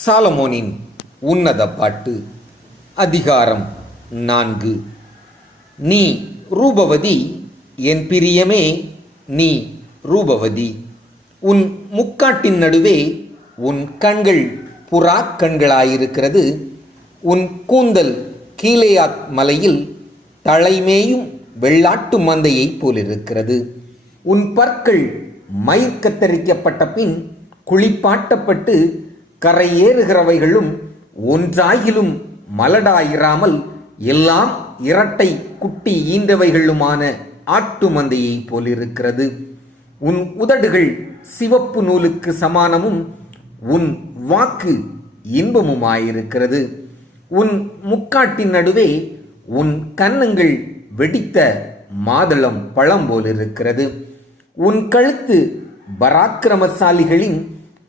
சாலமோனின் உன்னத பாட்டு. அதிகாரம் 4. நீ ரூபவதி, என் பிரியமே, நீ ரூபவதி. உன் முக்காட்டின் நடுவே உன் கண்கள் புறா கண்களாயிருக்கிறது. உன் கூந்தல் கீலேயாத் மலையில் தலைமேயும் வெள்ளாட்டு மந்தையைப் போலிருக்கிறது. உன் பற்கள் மயிர் கத்தரிக்கப்பட்ட பின் குளிப்பாட்டப்பட்டு கரையேறுகிறவைகளும் ஒன்றாகிலும் மலடாயிராமல் எல்லாம் இரட்டை குட்டி ஈன்றவைகளுமான ஆட்டு மந்தையைப் போலிருக்கிறது. உன் உதடுகள் சிவப்பு நூலுக்கு சமானமும் உன் வாக்கு இன்பமுமாயிருக்கிறது. உன் முக்காட்டின் நடுவே உன் கன்னங்கள் வெடித்த மாதளம் பழம் போலிருக்கிறது. உன் கழுத்து பராக்கிரமசாலிகளின்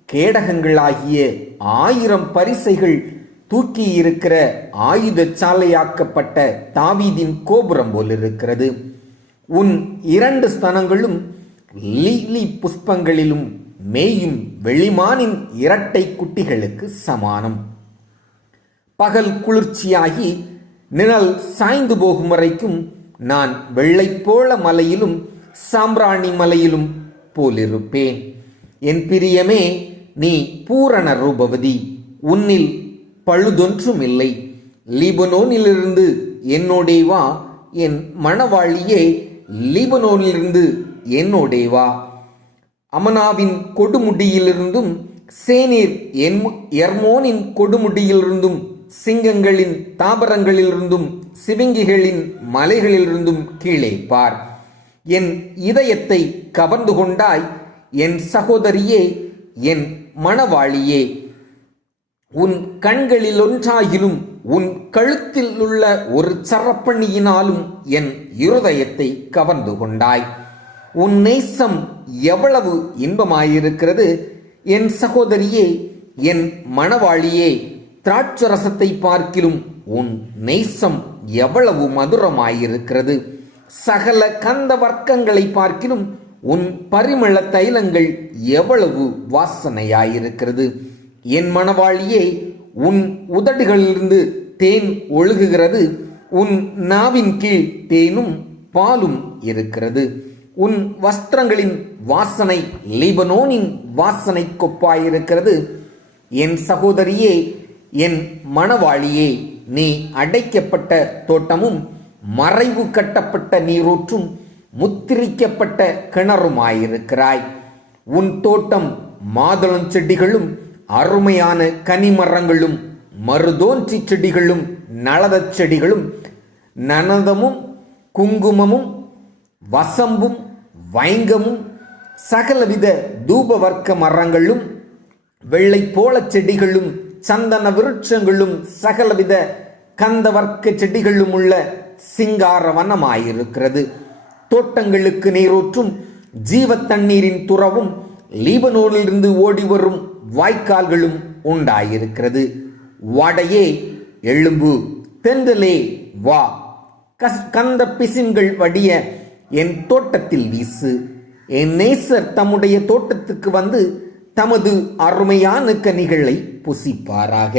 கேடகங்களாகிய 1000 பரிசைகள் தூக்கியிருக்கிற ஆயுத சாலையாக்கப்பட்ட தாவீதின் கோபுரம் போலிருக்கிறது. உன் 2 ஸ்தனங்களும் லீலி புஷ்பங்களிலும் மேயும் வெளிமானின் இரட்டை குட்டிகளுக்கு சமானம். பகல் குளிர்ச்சியாகி நிழல் சாய்ந்து போகும் வரைக்கும் நான் வெள்ளைப்போள மலையிலும் சாம்பிராணி மலையிலும் போலிருப்பேன். என் பிரியமே, நீ பூரண ரூபவதி, உன்னில் பழுதொன்றும் இல்லை. லீபனோனிலிருந்து என்னோடே வா, என் மணவாளியே, லீபனோனிலிருந்து என்னோடே வா. அமனாவின் கொடுமுடியிலிருந்தும் சேனீர் எர்மோனின் கொடுமுடியிலிருந்தும் சிங்கங்களின் தாபரங்களிலிருந்தும் சிவிங்கிகளின் மலைகளிலிருந்தும் கீழே பார். என் இதயத்தை கவர்ந்து கொண்டாய், என் சகோதரியே, என் மணவாளியே. உன் கண்களில் ஒன்றாகிலும் உன் கழுத்தில் உள்ள ஒரு சரப்பணியினாலும் என் இருதயத்தை கவர்ந்து கொண்டாய். உன் நேசம் எவ்வளவு இன்பமாயிருக்கிறது என் சகோதரியே, என் மணவாளியே. திராட்சரசத்தை பார்க்கிலும் உன் நேசம் எவ்வளவு மதுரமாயிருக்கிறது. சகல கந்த வர்க்கங்களை பார்க்கிலும் உன் பரிமள தைலங்கள் எவ்வளவு வாசனையாயிருக்கிறது. என் மணவாளியே, உன் உதடுகளிலிருந்து தேன் ஒழுகுகிறது. உன் நாவின் கீழ் தேனும் பாலும் இருக்கிறது. உன் வஸ்திரங்களின் வாசனை லீபனோனின் வாசனை கொப்பாயிருக்கிறது. என் சகோதரியே, என் மணவாளியே, நீ அடைக்கப்பட்ட தோட்டமும் மறைவு கட்டப்பட்ட நீரூற்றும் முத்திரிக்கப்பட்ட கிணறுமாயிருக்கிறாய். உன் தோட்டம் மாதுளம் செடிகளும் அருமையான கனிமரங்களும் மருதோன்றி செடிகளும் நளதச் செடிகளும் நனதமும் குங்குமமும் வசம்பும் வைங்கமும் சகலவித தூபவர்க்க மரங்களும் வெள்ளைப்போள செடிகளும் சந்தன விருட்சங்களும் சகலவித கந்தவர்க்க செடிகளும் உள்ள சிங்கார வனமாயிருக்கிறது. தோட்டங்களுக்கு நீரூற்றும் ஜீவ தண்ணீரின் துறவும் லீபனோனிலிருந்து ஓடிவரும் வாய்க்கால்களும் உண்டாயிருக்கிறது. வாடையே எழும்பு, தென்றலே வா, கந்த பிசின்கள் வடிய என் தோட்டத்தில் வீசு. என் நேசர் தம்முடைய தோட்டத்துக்கு வந்து தமது அருமையான கனிகளை புசிப்பாராக.